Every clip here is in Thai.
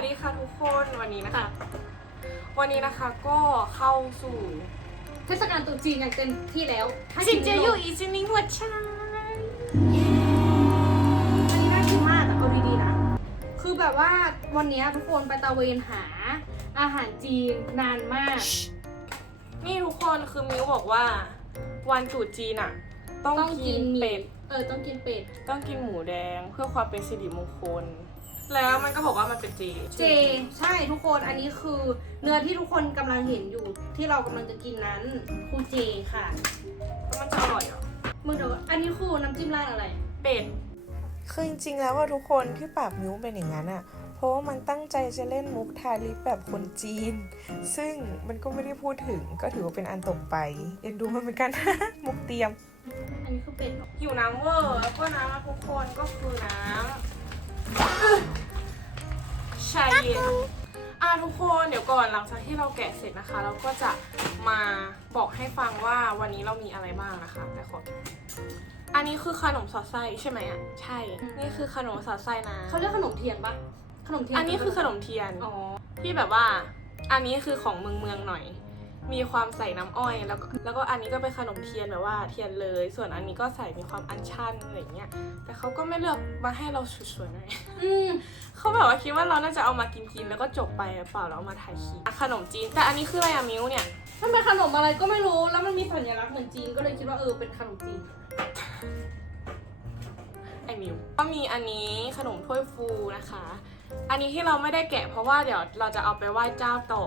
วัสดีค่ะทุกคนวันนี้นะคะ วันนี้นะคะก็เข้าสู่เทศกาลตรุษจีนอย่างเต็มที่แล้วถ้าจิกินนเจไม่อลยู่งอีจินิงหัวใจอันนี้น่ากินมากอะเอาดีๆนะ คือแบบว่าวันเนี้ยทุกคนไปตะเวนหาอาหารจีนนานมาก นี่ทุกคนคือมิวบอกว่า วันตรุษจีนอะต้องต้องกิกินนหมี่ เป็ดเออต้องกินเป็ด ต้องกินหมูแดงเพื่อความเป็นสิริมงคล แล้วมันก็บอกว่ามันเป็นเจเจ ใช่ทุกคนอันนี้คือเนื้อที่ทุกคนกำลังเห็นอยู่ที่เรากำลังจะกินนั้นคือเจค่ะแล้วมันจะอร่อยเหรอมึงเดี๋ยวอันนี้คือน้ำจิ้มราดอะไร เป็ด คือจริงๆแล้วว่าทุกคนที่ปากมิ้วเป็นอย่างนั้นอะ เพราะว่ามันตั้งใจจะเล่นมุกทาลิปแบบคนจีน ซึ่งมันก็ไม่ได้พูดถึงก็ถือว่าเป็นอันตกไป เอ็นดูมันเหมือนกัน มุกเตรียม อันนี้คือเป็ดเหรอ หิวน้ำเวอร์แล้วก็น้ำนะทุกคนก็คือน้ำ ชาเย็นอะทุกคนเดี๋ยวก่อนหลังจากที่เราแกะเสร็จนะคะ เราก็จะมาบอกให้ฟังว่าวันนี้เรามีอะไรบ้างนะคะแต่ขออันนี้คือขนมสอดไส้ใช่ไหมอะใช่ นี่คือขนมสอดไส้นะ เขาเรียกขนมเทียนปะขนมเทียนอันนี้คือขนมเทียนอ๋อที่แบบว่า อันนี้คือของเมืองเมืองๆหน่อย มีความใส่น้ำอ้อย แล้วก็แล้วก็อันนี้ก็เป็นขนมเทียนแบบว่าเทียนเลย ส่วนอันนี้ก็ใส่มีความอัญชันอะไรเงี้ย แต่เขาก็ไม่เลือกมาให้เราสวยๆหน่อยอืมเขาแบบว่าคิดว่าเราน่าจะเอามากินกินๆแล้วก็จบไปเปล่าเราเอามาถ่ายคลิปอะขนมจีน แต่อันนี้คืออะไรอะมิวเนี่ย มันเป็นขนมอะไรก็ไม่รู้แล้วมันมีสัญลักษณ์เหมือนจีนก็เลยคิดว่าเออเป็นขนมจีนไอมิวก็มีอันนี้ขนมถ้วยฟูนะคะ อันนี้ที่เราไม่ได้แกะเพราะว่าเดี๋ยวเราจะเอาไปไหว้เจ้าต่อ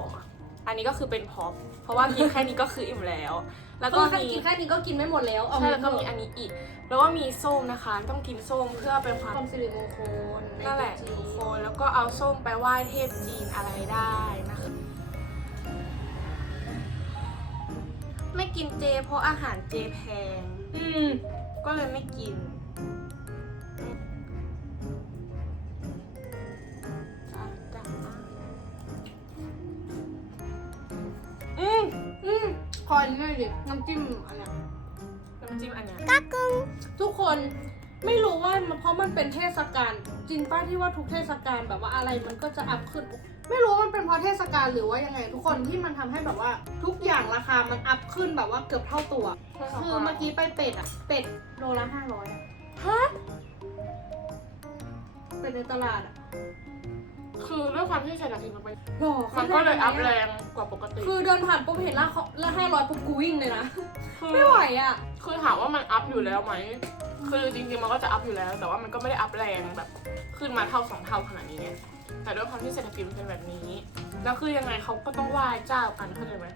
อันนี้ก็คือเป็นพ็อป เพราะว่ากินแค่นี้ก็คืออิ่มแล้ว แล้วก็ก็มีกินแค่นี้ก็กินไม่หมดแล้วเอาใช่มาแล้วก็มีอันนี้อีก แล้วก็มีส้มนะคะ ต้องกินส้มเพื่อเป็นความความสิริมงคลในั่นแหละจีทุกคนแล้วก็เอาส้มไปไหว้เทพจีนอะไรได้นะคะ ไม่กินเจ เพราะอาหารเจแพง อืม ก็เลยไม่กิน มขออันนี้หน่อยดิน้ำจิ้มอันเนี้ยน้ำจิ้มอันเนี้ยทุกคนไม่รู้ว่ามันเพราะมันเป็นเทศกาลจริงป้าที่ว่าทุกเทศกาลแบบว่าอะไรมันก็จะอัพขึ้น ไม่รู้ว่ามันเป็นเพราะเทศกาลหรือว่ายังไง ทุกคนที่มันทำให้แบบว่า ทุกอย่างราคามันอัพขึ้นแบบว่าเกือบเท่าตัว คือเมื่อกี้ไปเป็ดอะเป็ดโลละห้าร้อยอะฮะเป็ดในตลาดอะ คือด้วยความที่เศรษฐกิจมันไปหรอมันก็เลยอัพแรงกว่าปกติ คือเดินผ่านปุ๊บเห็นราคาละห้าร้อยปุ๊บกูวิ่งเลยนะคือไม่ไหวอะคือถามว่ามันอัพอยู่แล้วไหม คือจริงๆมันก็จะอัพอยู่แล้ว แต่ว่ามันก็ไม่ได้อัพแรงแบบ ขึ้นมาเท่าสองเท่าขนาดนี้ไงแต่ด้วยความที่เศรษฐกิจมันเป็นแบบนี้ แล้วคือยังไงเขาก็ต้องไหว้เจ้ากันเข้าใจไหม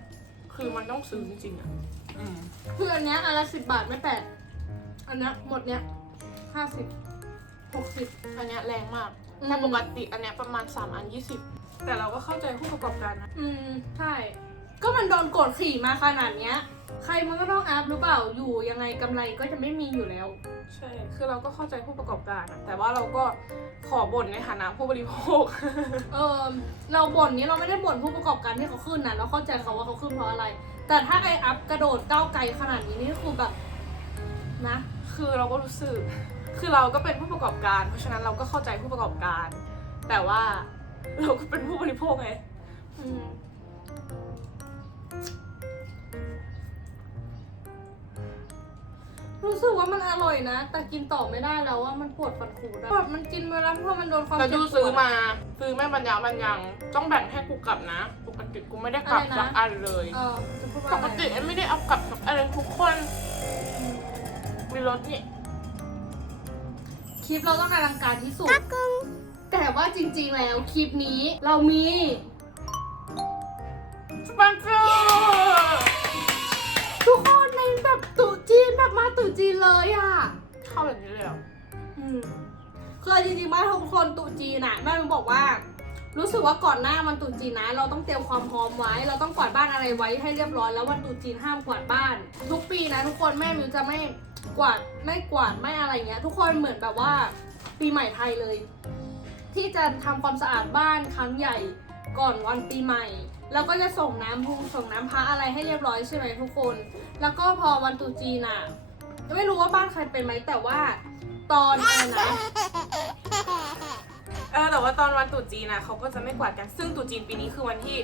คือมันต้องซื้อจริงๆอะอืมคืออันเนี้ยอันละสิบบาทไม่แปดอันเนี้ยหมดเนี้ยห้าสิบหกสิบอันเนี้ยแรงมากอืม แต่ปกติอันเนี้ยประมาณ 3 อัน 20 แต่เราก็เข้าใจผู้ประกอบการนะ อืม ใช่ ก็มันโดนกดขี่มาขนาดเนี้ย ใครมันก็ต้องอัพหรือเปล่า อยู่ยังไงกำไรก็จะไม่มีอยู่แล้ว ใช่ คือเราก็เข้าใจผู้ประกอบการนะแต่ว่าเราก็ขอบ่นในฐานะผู้บริโภค เออเราบ่นนี้เราไม่ได้บ่นผู้ประกอบการที่เขาขึ้นนะเราเข้าใจเขาว่าเขาขึ้นเพราะอะไร แต่ถ้าไออัพกระโดดก้าวไกลขนาดนี้นี่คือแบบนะ คือเราก็รู้สึก คือเราก็เป็นผู้ประกอบการ เพราะฉะนั้นเราก็เข้าใจผู้ประกอบการ แต่ว่าเราก็เป็นผู้บริโภคไงอืมรู้สึกว่ามันอร่อยนะ แต่กินต่อไม่ได้แล้วว่ามันปวดฟันขูดอะแบบมันกินไปแล้วเพราะมันโดนความแล้วเจ็ดูบปวดซื้อมาซื้อแม่บรรยาบรรยังต้องแบ่งให้กูกลับนะปกติกูไม่ได้กลับอะไรนะ สักอันเลยเออจะพูดว่าปอะกไรติไม่ได้เอากลับสักอันเลยทุกคนมีรถนี่ คลิปเราต้องอลังการที่สุด แต่ว่าจริงๆแล้วคลิปนี้เรามีสปอนเซอร์ทุกคนในแบบตุจีนแบบมาตุจีนเลยอะ เข้าแบบนี้เลยเหรออืมคือจริงๆบ้านทุกคนตุจีนอะแม่มันบอกว่า รู้สึกว่าก่อนหน้ามันตุจีนนะ เราต้องเตรียมความพร้อมไว้ เราต้องกวาดบ้านอะไรไว้ให้เรียบร้อยแล้ววันตุจีนห้ามกวาดบ้าน ทุกปีนะทุกคนแม่มิวจะไม่กวาดไม่กวาดไม่อะไรเงี้ย ทุกคนเหมือนแบบว่าปีใหม่ไทยเลย ที่จะทำความสะอาดบ้านครั้งใหญ่ก่อนวันปีใหม่ แล้วก็จะส่งน้ำพุงส่งน้ำพระอะไรให้เรียบร้อยใช่ไหมทุกคน แล้วก็พอวันตรุษจีนอะไม่รู้ว่าบ้านใครเป็นไหมแต่ว่าตอนอะไรนะ เออแต่ว่าว่าตอนวันตรุษจีนนะเขาก็จะไม่กวาดกันซึ่งตรุษจีนปีนี้คือวันที่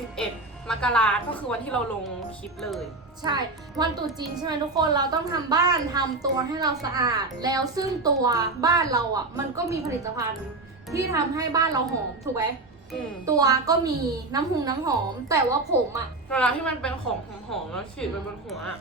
31มกราก็คือวันที่เราลงคลิปเลย ใช่ วันตรุษจีนใช่ไหมทุกคนเราต้องทำบ้านทำตัวให้เราสะอาด แล้วซึ่งตัวบ้านเราอะ มันก็มีผลิตภัณฑ์ที่ทำให้บ้านเราหอมถูกไหมอืมตัวก็มีน้ำหุงน้ำหอม แต่ว่าผมอะ เวลาที่มันเป็นของหอมๆแล้วฉีดไปบนหัวอะ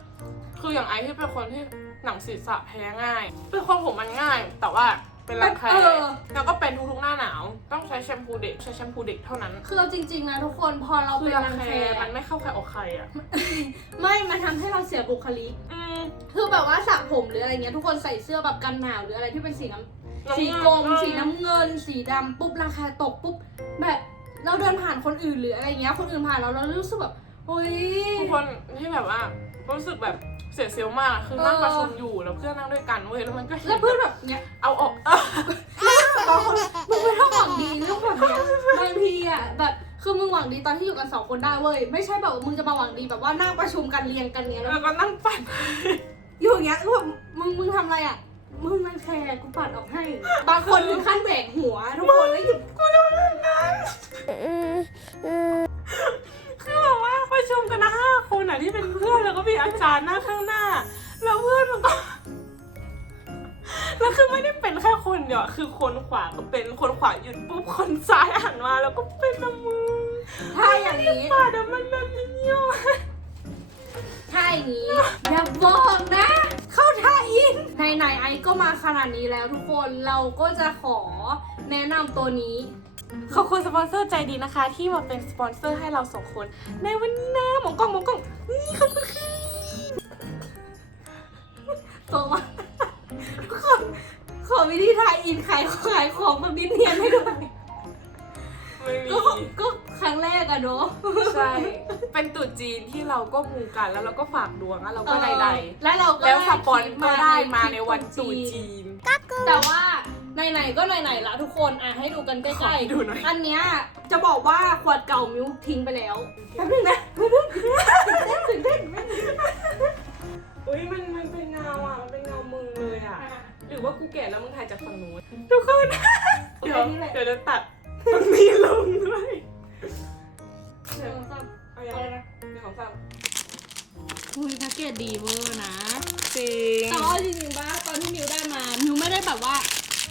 คืออย่างไอที่เป็นคนที่หนังศีรษะแพ้ง่าย เป็นคนผมมันง่าย แต่ว่า เป็นรังแคเออ แล้วก็เป็นทุกๆหน้าหนาว ต้องใช้แชมพูเด็กใช้แชมพูเด็กเท่านั้นคือเราจริง ๆ นะทุกคนพอเราคืเป็อนรัรังงแคแคมันไม่เข้าใครออกใครอะไม่มันทำให้เราเสียบุคลิก อืม คือแบบว่าสระผมหรืออะไรเงี้ยทุกคนใส่เสื้อแบบกันหนาวหรืออะไรที่เป็นสีน้ำสีกรมสีน้ำเงิน สีดำปุ๊บราคาตกปุ๊บแบบเราเดินผ่านคนอื่นหรืออะไรเงี้ยคนอื่นผ่านเราเรารู้สึกแบบเฮ้ยทุกคนที่แบบว่ารู้สึกแบบเสียเซลล์มากคือนั่งประชุมอยู่แล้วเพื่อนนั่งด้วยกันเว้ยแล้วมันก็ห็แล้วเพื่อนแบบเนี้ยเอาออกบางคนมึงไม่ต้องหวังดีเรื่องแบบเนี้ยบางทีอะแบบคือมึงหวังดีตอนที่อยู่กันสองคนได้เว้ยไม่ใช่แบบว่ามึงจะมาหวังดีแบบว่านั่งประชุมกันเรียงกันเนี้ยแล้วแล้วก็นั่งปั่นอยู่อย่างเงี้ยแล้วแบบมึงมึงทำอะไรอะมึงนั่งแคร์กูปัดออกให้ บางคนถึงขั้นแหวกหัวทุกคนแล้วหยุดกูโดนแบบนั้นคือแบบว่าประชุมกันนะห้า คนอะที่เป็นเพื่อนแล้วก็มีอาจารย์หนั่งข้างหน้า แล้วเพื่อนมันก็แล้วคือไม่ได้เป็นแค่คนเดียวคือคนขวาก็เป็นคนขวาหยุดปุ๊บคนซ้ายหันมาแล้วก็เป็นนะมึงถ้าอย่างนี้ปาดอะมันแบบนี้เนี่ยถ้าอย่างนี้อย่าบอกนะ เข้าท่าอินไหนไหนๆไอก็มาขนาดนี้แล้วทุกคนเราก็จะขอแนะนำตัวนี้ ขอบคุณสปอนเซอร์ใจดีนะคะ ที่มาเป็นสปอนเซอร์ให้เราสองคน ในวันนี้นะหมองกล้องหมองกล้องนี่ขอบคุณค่ะตัวมาทุกคนขอวิธีทายอินขายขายของแบบนิดเนียนให้ด้วยไม่มีก็ก็ครั้งแรกอะเนาะใช่ เป็นตรุ๊จีนที่เราก็มูกันแล้วเราก็ฝากดวงแล้วเราก็ใดๆแล้วเราๆก็แล้วสปอนคลิก็ได้มาคลิปในวันตรุ๊จีน แต่ว่า ไหนๆก็ไหนๆละทุกคนอะให้ดูกันใกขอล้ดูหน่อยๆอันเนี้ยจะบอกว่าขวดเก่ามิวทิ้งไปแล้วแป๊บนึงนะตื่นเต้นตื่นเต้นอุ้ยมันมันเป็นเงาอะมันเป็นเงามึงเลยอะ หรือว่ากูแก่แล้วมึงถ่ายจากฝั่งนู้นทุกคนเดี๋ยวเดี๋ยวจะตัดตรงนี้ลงด้วยเดี๋ยวเอาอย่างไรนะเดี๋ยวของสามอุ้ยแพ็กเกจดีเวอร์นะจริงแต่ว่าจริงๆบ้าตอนที่มิวได้มามิวไม่ได้แบบว่า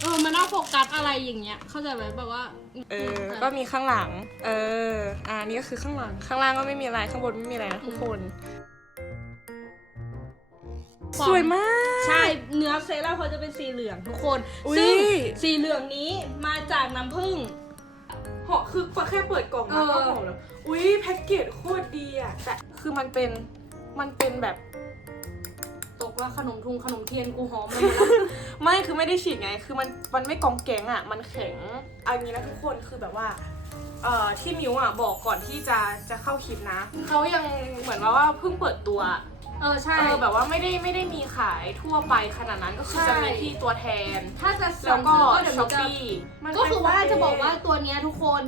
เออมานั่งโฟกัสอะไรอย่างเงี้ย เข้าใจไหมแบบว่าเออ ก็มีข้างหลัง เออ อ่านี่ก็คือข้างหลัง ข้างล่างก็ไม่มีอะไร ข้างบนไม่มีอะไรนะทุกคนสวยมาก ใช่เนื้อเซรั่มเขาจะเป็นสีเหลืองทุกคน อุ๊ย ซึ่งสีเหลืองนี้มาจากน้ำผึ้ง เหาะคือแค่เปิดกล่องมาเอก็อหอมแล้ว อุ้ยแพ็กเกจโคตรดีอะ แต่คือมันเป็น มันเป็นแบบตก ว่าขนมทุงขนมเทียนกูหอมไปหมดแล้วไม่คือไม่ได้ฉีดไง คือมันมันไม่กองแกงอะ มันแข็งอันนี้นะทุกคนคือแบบว่าเอ่อที่มิวอะบอกก่อนที่จะจะเข้าคลิปนะเขายังเหมือนว่าว่าเพิ่งเปิดตัวเออใช่ เออแบบว่าไม่ได้ไม่ได้มีขายทั่วไปขนาดนั้นก็คือใช่จะมีที่ตัวแทน ถ้าจะแล้สั่วงก็ซื้อก็เดี๋ยวช้มิอวปจะปี้ก็คือว่าจะบอกว่าตัวเนี้ยทุกคน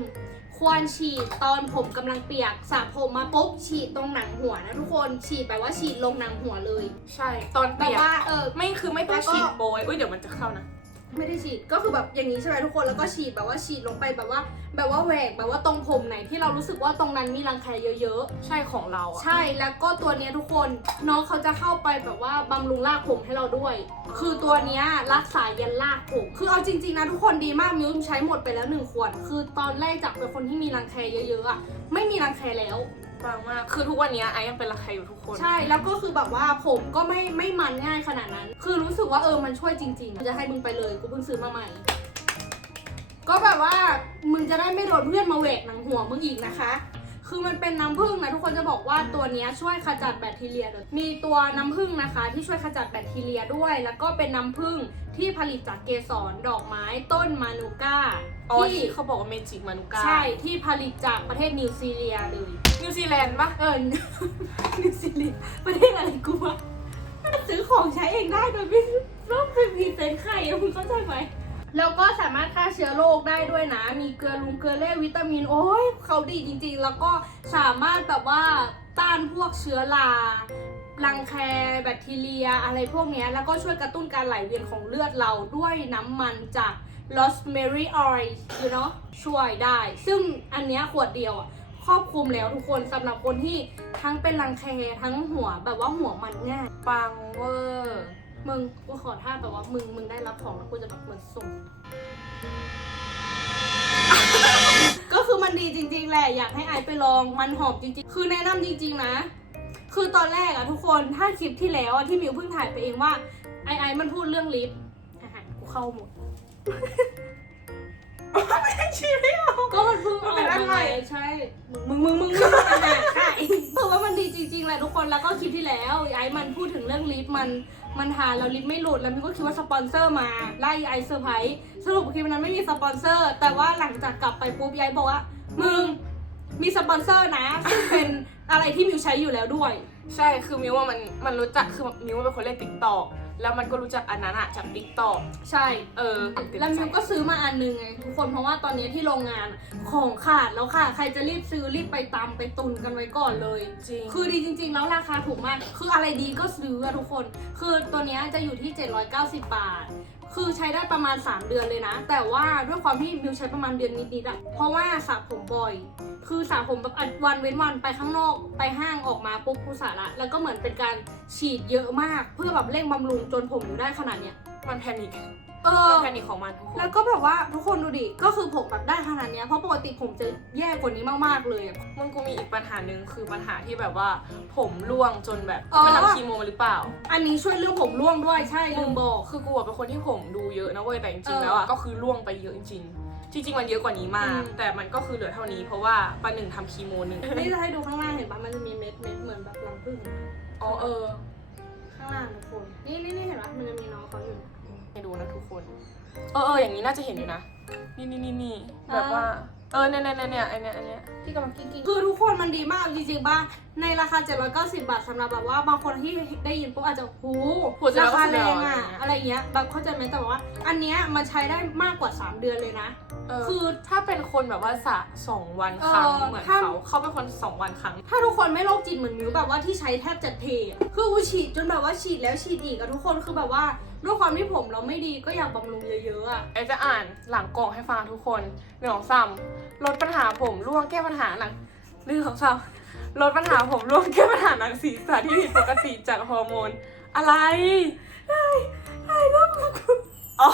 ควรฉีดตอนผมกำลังเปียกสระผมมาปุ๊บฉีดตรงหนังหัวนะทุกคนฉีดแบบว่าฉีดลงหนังหัวเลย ใช่ ตอนแบเปีบยกว่าเออ ไม่คือไม่ต้องแล้วก็ ฉีดโปรยอุ้ยเดี๋ยวมันจะเข้านะ ไม่ได้ฉีดก็คือแบบอย่างนี้ใช่ไหมทุกคนแล้วก็ฉีดแบบว่าฉีดลงไปแบบว่า แบบว่าแหวกแบบว่าตรงผมไหนที่เรารู้สึกว่าตรงนั้นมีรังแคเยอะใช่ของเราๆอะใช่แล้วก็ตัวเนี้ยทุกคนน้องเขาจะเข้าไปแบบว่าบำรุงรากผมให้เราด้วย คือตัวเนี้ยรักษายันรากผมคือเอาจริงๆนะทุกคนดีมากมิวใช้หมดไปแล้วหนึ่งขวดคือตอนแรกจากเป็นคนที่มีรังแคเยอะๆอะไม่มีรังแคแล้ว บางมาก คือทุกวันนี้ไอ้ยังเป็นราคาอยู่ทุกคน ใช่แล้วก็คือแบบว่าผมก็ไม่ไม่มันง่ายขนาดนั้น คือรู้สึกว่าเออมันช่วยจริงๆจะให้มึงไปเลยกูเพิ่งซื้อมาใหม่ ก็แบบว่ามึงจะได้ไม่โดนเพื่อนมาแหวกหนังหัวมึงอีกนะคะ คือมันเป็นน้ำผึ้งนะทุกคนจะบอกว่าตัวเนี้ยช่วยขจัดแบคทีเรียเลยมีตัวน้ำผึ้งนะคะ ที่ช่วยขจัดแบคทีเรียด้วย แล้วก็เป็นน้ำผึ้งที่ผลิตจากเกสรดอกไม้ต้นมานูก้าอ๋อที่ที่เขาบอกว่าเมจิกมานุก้าใช่ที่ผลิตจากประเทศนิวซีเลียเลยนิวซีแลนด์ปะเออนิวซีแลนด์ประเทศอะไรกูวะซื้อของใช้เองได้โดยไม่ต้องไปพรีเซนต์ใครอะคุณเข้าใจไหม แล้วก็สามารถฆ่าเชื้อโรคได้ด้วยนะ มีเกลือลุงเกลือเล่วิตามิน โอ้ยเขาดีจริงๆ แล้วก็สามารถแบบว่าต้านพวกเชื้อรารังแคแบคทีเรียอะไรพวกนี้แล้วก็ช่วยกระตุ้นการไหลเวียนของเลือดเราด้วยน้ำมันจาก rosemary oil you know ช่วยได้ ซึ่งอันเนี้ยขวดเดียวอะครอบคลุมแล้วทุกคนสำหรับคนที่ทั้งเป็นรังแคทั้งหัวแบบว่าหัวมันง่ายปังเวอร์ มึงกูขอท่าแบบว่ามึงมึงได้รับของแล้วกูจะแบบเหมือนส่ง ก็คือมันดีจริง ๆ แหละอยากให้ไอซ์ไปลองมันหอมจริง ๆ คือแนะนำจริง ๆ นะ คือตอนแรกอะทุกคนถ้าคลิปที่แล้วอะที่มิวเพิ่งถ่ายไปเองว่าไอไอซ์มันพูดเรื่องลิฟต์อะกูเข้าหมด ไม่ได้ชี้ไม่ออก ก็มันเพิ่งอมัอนกเป็นมาอะไรไงใช่ มึงมึงมึงมึงมึงอะใช่ถือว่ามันดีจริงๆแหละทุกคนแล้วก็คลิปที่แล้วไอ้มันพูดถึงเรื่องลิฟต์มัน มันหาเราลิฟไม่หลุดแล้วมิวก็คิดว่าสปอนเซอร์มาไล่ไอเซอร์ไพรส์สรุปคลิปนั้นไม่มีสปอนเซอร์ แต่ว่าหลังจากกลับไปปุ๊บยายบอกว่ามึงมีสปอนเซอร์นะซึ่งเป็นอะไรที่มิวใช้อยู่แล้วด้วย ใช่คือมิวว่ามันมันรู้จักคือมิวเป็นคนเล่นติ๊กตอก แล้วมันก็รู้จักอันนั้นอะจากติ๊กตอกใช่ เออแล้วมิวก็ซื้อมาอันหนึงไงทุกคนเพราะว่าตอนนี้ที่โรงงานของขาดแล้วค่ะ ใครจะรีบซื้อรีบไปตำไปตุนกันไว้ก่อนเลยจริงคือดีจริง ๆ แล้วราคาถูกมาก คืออะไรดีก็ซื้ออะทุกคน คือตัวเนี้ยจะอยู่ที่ 790 บาท คือใช้ได้ประมาณ 3 เดือนเลยนะ แต่ว่าด้วยความที่มิวใช้ประมาณเดือนนิดๆอะเพราะว่าสระผมบ่อย คือสระผมแบบวันเว้นวันไปข้างนอกไปห้างออกมาปุ๊บกูสระละแล้วก็เหมือนเป็นการฉีดเยอะมาก เพื่อแบบเร่งบำรุงจนผมอยู่ได้ขนาดเนี้ยมันแพนิค เออมันแพนิคของมันทุกคน แล้วก็แบบว่าทุกคนดูดิ ก็คือผมแบบได้ขนาดเนี้ยเพราะปกติผมจะแย่กว่านี้มากๆเลยอะ มึงกูมีอีกปัญหาหนึ่งคือปัญหาที่แบบว่า ผมร่วงจนแบบอ๋อมันทำคีโมมาหรือเปล่าอันนี้ช่วยเรื่องผมร่วงด้วยใช่ลืมบอก คือกูอะเป็นคนที่ผมดูเยอะนะเว้ยแต่จริงเอๆอแล้วอะก็คือร่วงไปเยอะจริงๆจริงๆมันเยอะกว่านี้มาก อืม แต่มันก็คือเหลือเท่านี้เพราะว่าปาหนึ่งทำคีโมหนึ่งนี่จะให้ดูข้างล่างเห็นปะมันจะมีเม็ดเม็ดเหมือนแบบรังผึ้งอ๋อเออข้างล่างทุกคน นี่นี่นี่เห็นปะมันจะมีน้องเขาอยู่ ให้ดูนะทุกคน เออเอออย่างนี้น่าจะเห็นอยู่นะ นี่นี่นี่นี่แบบว่า เออเนี่ยเนี่ยเนี่ยเนี่ยไอเนี้ยอันเนี้ย ที่กำลังกิ้งกิ้งคือทุกคนมันดีมากจริงๆป่ะในราคา 790 บาทสำหรับแบบว่าบางคนที่ได้ยินปุ๊บอาจจะหูราคาแรงอะอะไรเงี้ยแบบเข้าใจไหมแต่ว่า อันเนี้ยมันใช้ได้มากกว่า 3 เดือนเลยนะเออคือถ้าเป็นคนแบบว่าสระสองวันครั้งเออเหมือนถ้าเขาเขาเป็นคนสองวันครั้ง ถ้าทุกคนไม่โรคจิตเหมือนมิวแบบว่าที่ใช้แทบจะเทอะคือกูฉีดจนแบบว่าฉีดแล้วฉีดอีกอะทุกคนคือแบบว่า ด้วยความที่ผมเราไม่ดีก็อยากบำรุงเยอะๆอะไอจะอ่านหลังกล่องให้ฟังทุกคนหนึ่งสองสามลดปัญหาผมร่วงแก้ปัญหาหนังหนึ่งสองสามลดปัญหาผมร่วงแก้ปัญหาหนังศีรษะที่ผิดปกติจากฮอร์โมน อะไรได้ได้รูปอ๋อ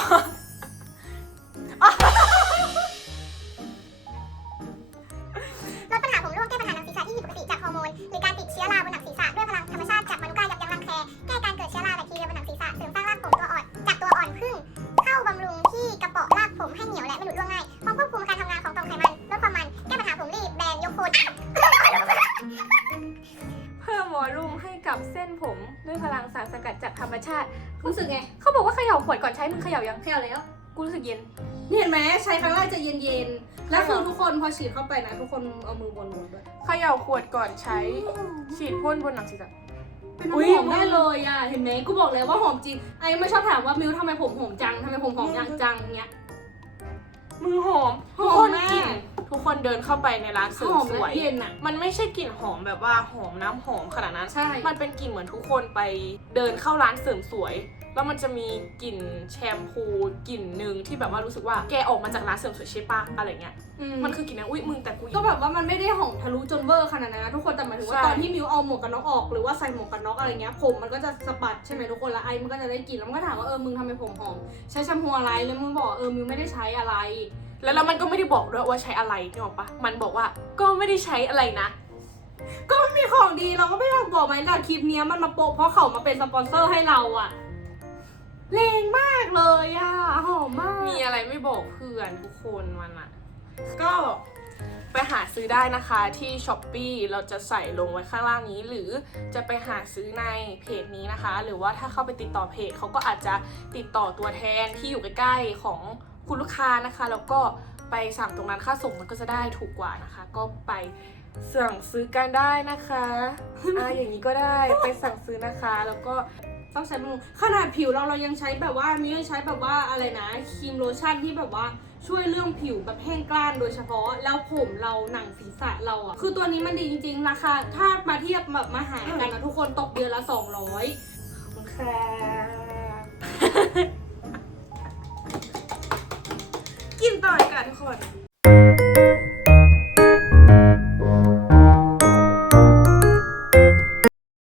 เย็นนี่เห็นไหมใช้ครั้งแรกจะเย็นๆ แล้วคือทุกคนพอฉีดเข้าไปนะ ทุกคนเอามือบนๆด้วยเขย่าขวดก่อนใช้ ฉีดพ่นบนหนังศีรษะเป็นอุ๊ยน้ำหอมได้เลยอะ เห็นไหมกูบอกแล้วว่าหอมจริง ไอ้ไม่ชอบถามว่ามิวทำไมผมหอมจังทำไมผมหอมจังจังเงี้ย มือหอมหทุกอมคนมากกลิ่นทุกคนเดินเข้าไปในร้านเสริหมอมสและวยเย็นอะ มันไม่ใช่กลิ่นหอมแบบว่าหอมน้ำหอมขนาดนั้นใช่มันเป็นกลิ่นเหมือนทุกคนไปเดินเข้าร้านเสริมสวย แล้วมันจะมีกลิ่นแชมพูกลิ่นหนึ่งที่แบบว่ารู้สึกว่าแกออกมาจากร้านเสริมสวยใช่ปะอะไรเงี้ยอืมมันคือกลิ่นนั้นอุ้ยมึงแต่กู ก็แบบว่ามันไม่ได้หอมทะลุจนเวอร์ขนาดนั้นนะทุกคนแต่หมายถึงว่าใช่ ตอนที่มิวเอาหมวกกันน็อกออกหรือว่าใส่หมวกกันน็อกอะไรเงี้ยผมมันก็จะสะบัดใช่ไหมทุกคนแล้วไอ้มันก็จะได้กลิ่นแล้วมันก็ถามว่าเออมึงทำไมผมหอมใช้แชมพูอะไรแล้วมึงบอกเออมิวไม่ได้ใช้อะไร แล้วแล้วมันก็ไม่ได้บอกด้วยว่าใช้อะไรนี่บอกปะมันบอกว่าก็ไม่ได้ใช้อะไรนะ ก็ไม่มีของดีเราก็ไม่ต้องบอกไหมล่ะคลิปเนี้ยมันมาโปะเพราะเขามาเป็นสปอนเซอร์ให้เราอะ แรงมากเลยอะหอมมาก มีอะไรไม่บอกเพื่อนทุกคนมันอะก็ไปหาซื้อได้นะคะที่ s h อ p e e เราจะใส่ลงไว้ข้างล่างนี้ หรือจะไปหาซื้อในเพจนี้นะคะ หรือว่าถ้าเข้าไปติดต่อเพจเขาก็อาจจะติดต่อตัวแทนที่อยู่ใกล้ๆของคุณลูกค้านะคะ แล้วก็ไปสั่งตรงนั้นค่าส่งมันก็จะได้ถูกกว่านะคะ ก็ไปสั่งซื้อกันได้นะคะอ่าอย่างนี้ก็ได้ไปสั่งซื้อนะคะแล้วก็ ต้องใช้บำรุงขนาดผิวเราเรายังใช้แบบว่ามิวใช้แบบว่าอะไรนะครีมโลชั่นที่แบบว่าช่วยเรื่องผิวแบบแห้งกร้านโดยเฉพาะ แล้วผมเราหนังศีรษะเราอะคือตัวนี้มันดีจริงๆราคาถ้ามาเทียบแบบมาหารกันนะทุกคนตกเดือนละ 200ขอบคุณค่ะกินต่อดีกว่าทุกคน